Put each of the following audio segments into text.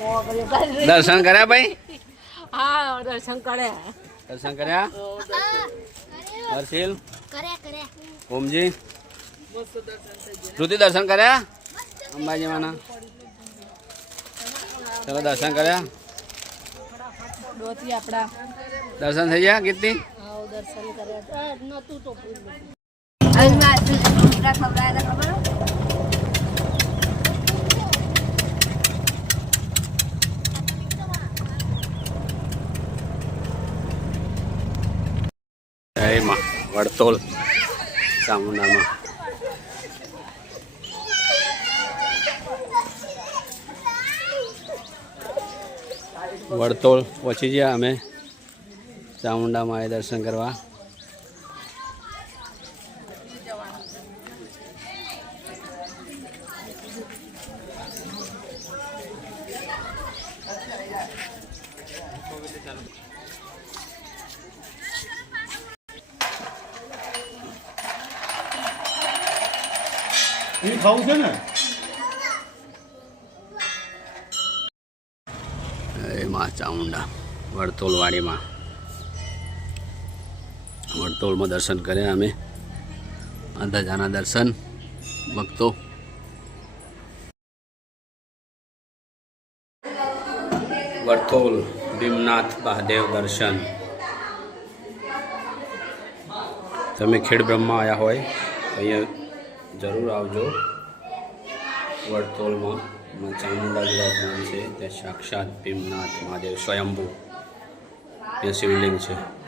દર્શન કર્યા ભાઈ? હા દર્શન કર્યા દર્શન કર્યા? હર્ષિલ? કર્યા કર્યા ઓમજી? શ્રુતિ દર્શન કર્યા? અંબાજી માના? ચલો દર્શન કર્યા? દર્શન થઈ ગયા કેટલી દર્શન કર્યા. નતું તો જય માં વડતોલ ચામુંડામાં વડતોલ પહોંચી ગયા અમે ચામુંડામાં એ દર્શન કરવા. એ ખાવું છે ને માં ચામુંડા દર્શન કર્યા અમે. અંધાજાના દર્શન, ભક્તો. વડતોલ ભીમનાથ, મહાદેવ દર્શન. તમે ખેડ બ્રહ્મા આવ્યા હોય, અહીંયા જરૂર આવજો. વડતોલમાં ચામુંડા વિરાજમાન છે. તે સાક્ષાત ભીમનાથ મહાદેવ સ્વયંભૂ. એ શિવલિંગ છે.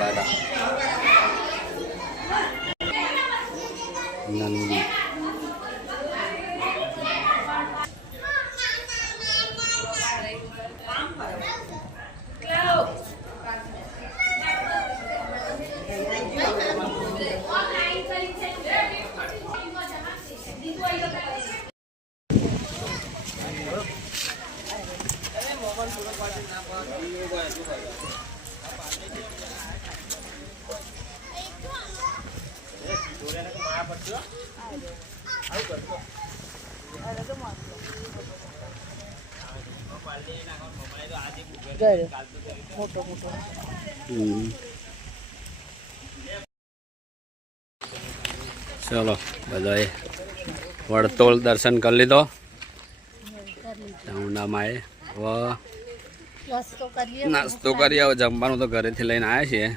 દાદા નંદી. મોટો મોટો હમ. ચલો બધાએ વડતોલ દર્શન કરી લીધો. ચામુંડામાં હવે નાસ્તો કરી હવે જમવાનું તો ઘરેથી લઈને આવ્યા છીએ.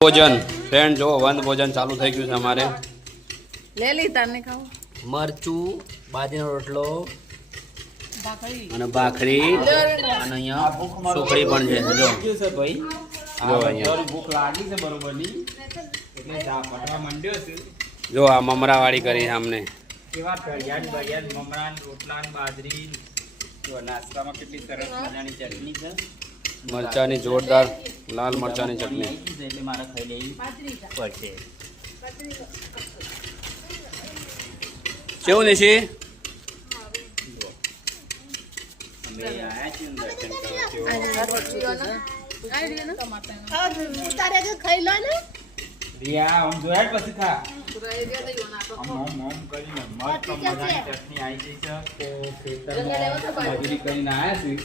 ભોજન. ફ્રેન્ડ જો વંદ ભોજન ચાલુ થઈ ગયું છે અમારે. લે લી તને ખાવ. મરચું બાજરીનો રોટલો અને ભાખરી. અને અહીંયા સુખડી પણ છે. જો ભાઈ? ભૂખ લાગી છે બરોબરની. એટલે પટવા માંડ્યો છે. જો આ મમરાવાળી કરી છે અમને. કેવા મમરાન રોટલા બાજરી જો નાસ્તામાં કેટલી સરસ મજાની ચટણી છે. મરચાની જોરદાર લાલ મરચાની ચટણી. એટલે મારે ખાઈ લેવી પડશે. કેવું નિશી? અમે આયા છીએ દર્શન કરવા કેવો તારે ખાઈ લો ને રિયા આમ જોયા પછી ખા. આમ આમ આમ કરીને મસ્ત મજાની ચટણી આવી ગઈ છે તો ખેતરમાં મજૂરી કરીને આવ્યા છીએ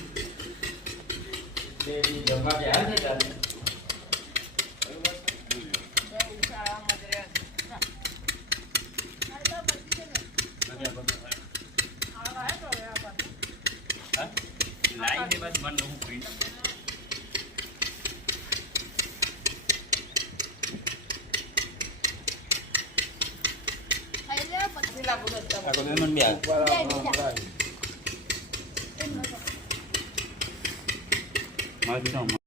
તે જમવા ગયા છે તારે લાઈ દે બસ મનનું આકો દે મન બે મારી તો